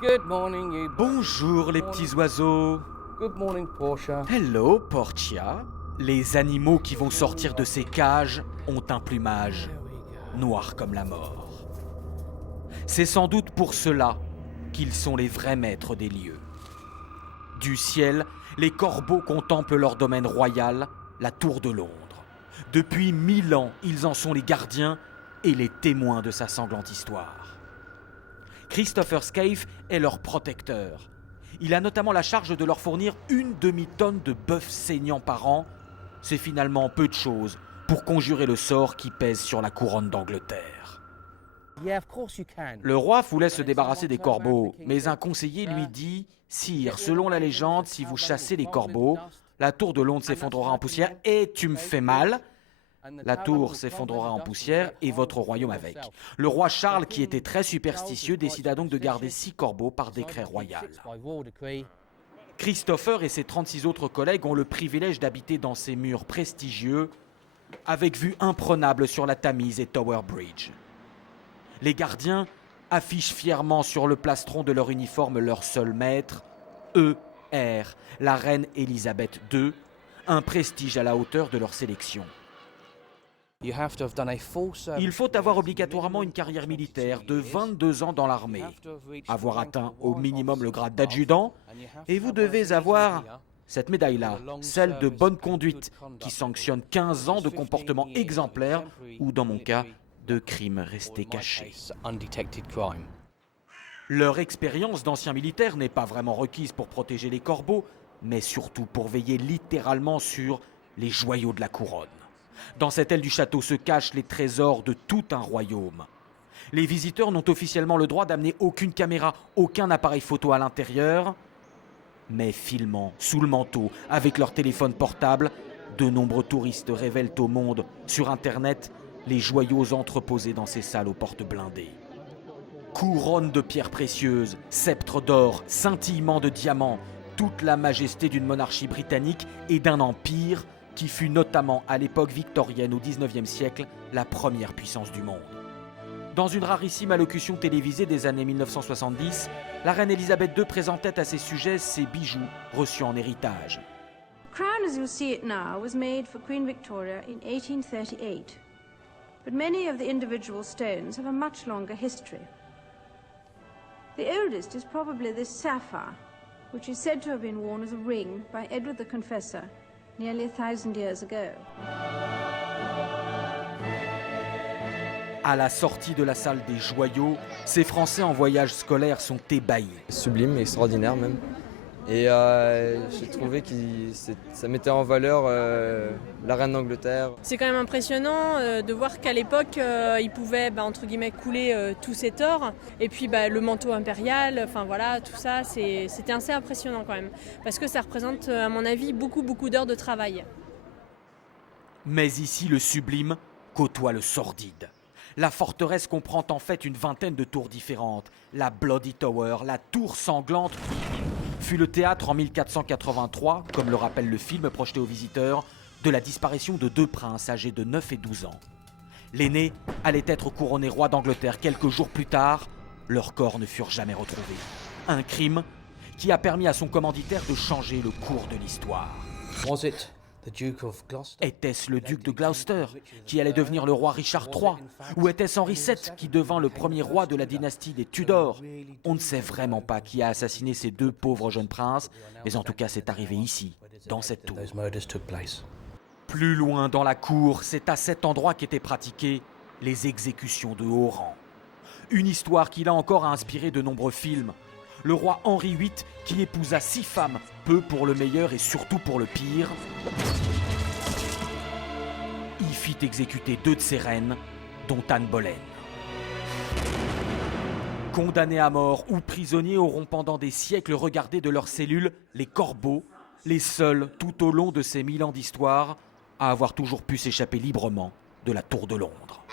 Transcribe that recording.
Good morning, you. Bonjour les petits oiseaux. Good morning, Portia. Hello, Portia. Les animaux qui vont sortir de ces cages ont un plumage noir comme la mort. C'est sans doute pour cela qu'ils sont les vrais maîtres des lieux. Du ciel, les corbeaux contemplent leur domaine royal, la Tour de Londres. Depuis 1000 ans, ils en sont les gardiens et les témoins de sa sanglante histoire. Christopher Scaife est leur protecteur. Il a notamment la charge de leur fournir une demi-tonne de bœuf saignant par an. C'est finalement peu de choses pour conjurer le sort qui pèse sur la couronne d'Angleterre. Le roi voulait se débarrasser des corbeaux, mais un conseiller lui dit « Sire, selon la légende, si vous chassez les corbeaux, la tour de Londres s'effondrera en poussière et tu me fais mal. La tour s'effondrera en poussière et votre royaume avec. » Le roi Charles, qui était très superstitieux, décida donc de garder 6 corbeaux par décret royal. Christopher et ses 36 autres collègues ont le privilège d'habiter dans ces murs prestigieux, avec vue imprenable sur la Tamise et Tower Bridge. Les gardiens affichent fièrement sur le plastron de leur uniforme leur seul maître, E.R., la reine Elisabeth II, un prestige à la hauteur de leur sélection. Il faut avoir obligatoirement une carrière militaire de 22 ans dans l'armée, avoir atteint au minimum le grade d'adjudant, et vous devez avoir cette médaille-là, celle de bonne conduite, qui sanctionne 15 ans de comportement exemplaire, ou dans mon cas, de crimes restés cachés. Leur expérience d'anciens militaires n'est pas vraiment requise pour protéger les corbeaux, mais surtout pour veiller littéralement sur les joyaux de la couronne. Dans cette aile du château se cachent les trésors de tout un royaume. Les visiteurs n'ont officiellement le droit d'amener aucune caméra, aucun appareil photo à l'intérieur, mais filmant sous le manteau avec leur téléphone portable, de nombreux touristes révèlent au monde sur Internet les joyaux entreposés dans ces salles aux portes blindées. Couronne de pierres précieuses, sceptre d'or, scintillement de diamants, toute la majesté d'une monarchie britannique et d'un empire qui fut notamment à l'époque victorienne au XIXe siècle la première puissance du monde. Dans une rarissime allocution télévisée des années 1970, la reine Elisabeth II présentait à ses sujets ses bijoux reçus en héritage. The crown as you see it now was made for Queen Victoria in 1838. But many of the individual stones have a much longer history. The oldest is probably this sapphire, which is said to have been worn as a ring by Edward the Confessor nearly 1,000 years ago. À la sortie de la salle des joyaux, ces Français en voyage scolaire sont ébahis. Sublime, extraordinaire même. Et j'ai trouvé que ça mettait en valeur la reine d'Angleterre. C'est quand même impressionnant de voir qu'à l'époque, il pouvait entre guillemets couler tout cet or. Et puis le manteau impérial, enfin voilà, tout ça, c'était assez impressionnant quand même. Parce que ça représente, à mon avis, beaucoup d'heures de travail. Mais ici, le sublime côtoie le sordide. La forteresse comprend en fait une vingtaine de tours différentes. La Bloody Tower, la tour sanglante, fut le théâtre en 1483, comme le rappelle le film projeté aux visiteurs, de la disparition de 2 princes âgés de 9 et 12 ans. L'aîné allait être couronné roi d'Angleterre quelques jours plus tard. Leurs corps ne furent jamais retrouvés. Un crime qui a permis à son commanditaire de changer le cours de l'histoire. Était-ce le duc de Gloucester qui allait devenir le roi Richard III? Ou était-ce Henri VII qui devint le premier roi de la dynastie des Tudors? On ne sait vraiment pas qui a assassiné ces 2 pauvres jeunes princes, mais en tout cas c'est arrivé ici, dans cette tour. Plus loin dans la cour, c'est à cet endroit qu'étaient pratiquées les exécutions de haut rang. Une histoire qui là encore a inspiré de nombreux films. Le roi Henri VIII, qui épousa 6 femmes, peu pour le meilleur et surtout pour le pire, y fit exécuter 2 de ses reines, dont Anne Boleyn. Condamnés à mort ou prisonniers auront pendant des siècles regardé de leurs cellules les corbeaux, les seuls tout au long de ces 1000 ans d'histoire à avoir toujours pu s'échapper librement de la Tour de Londres.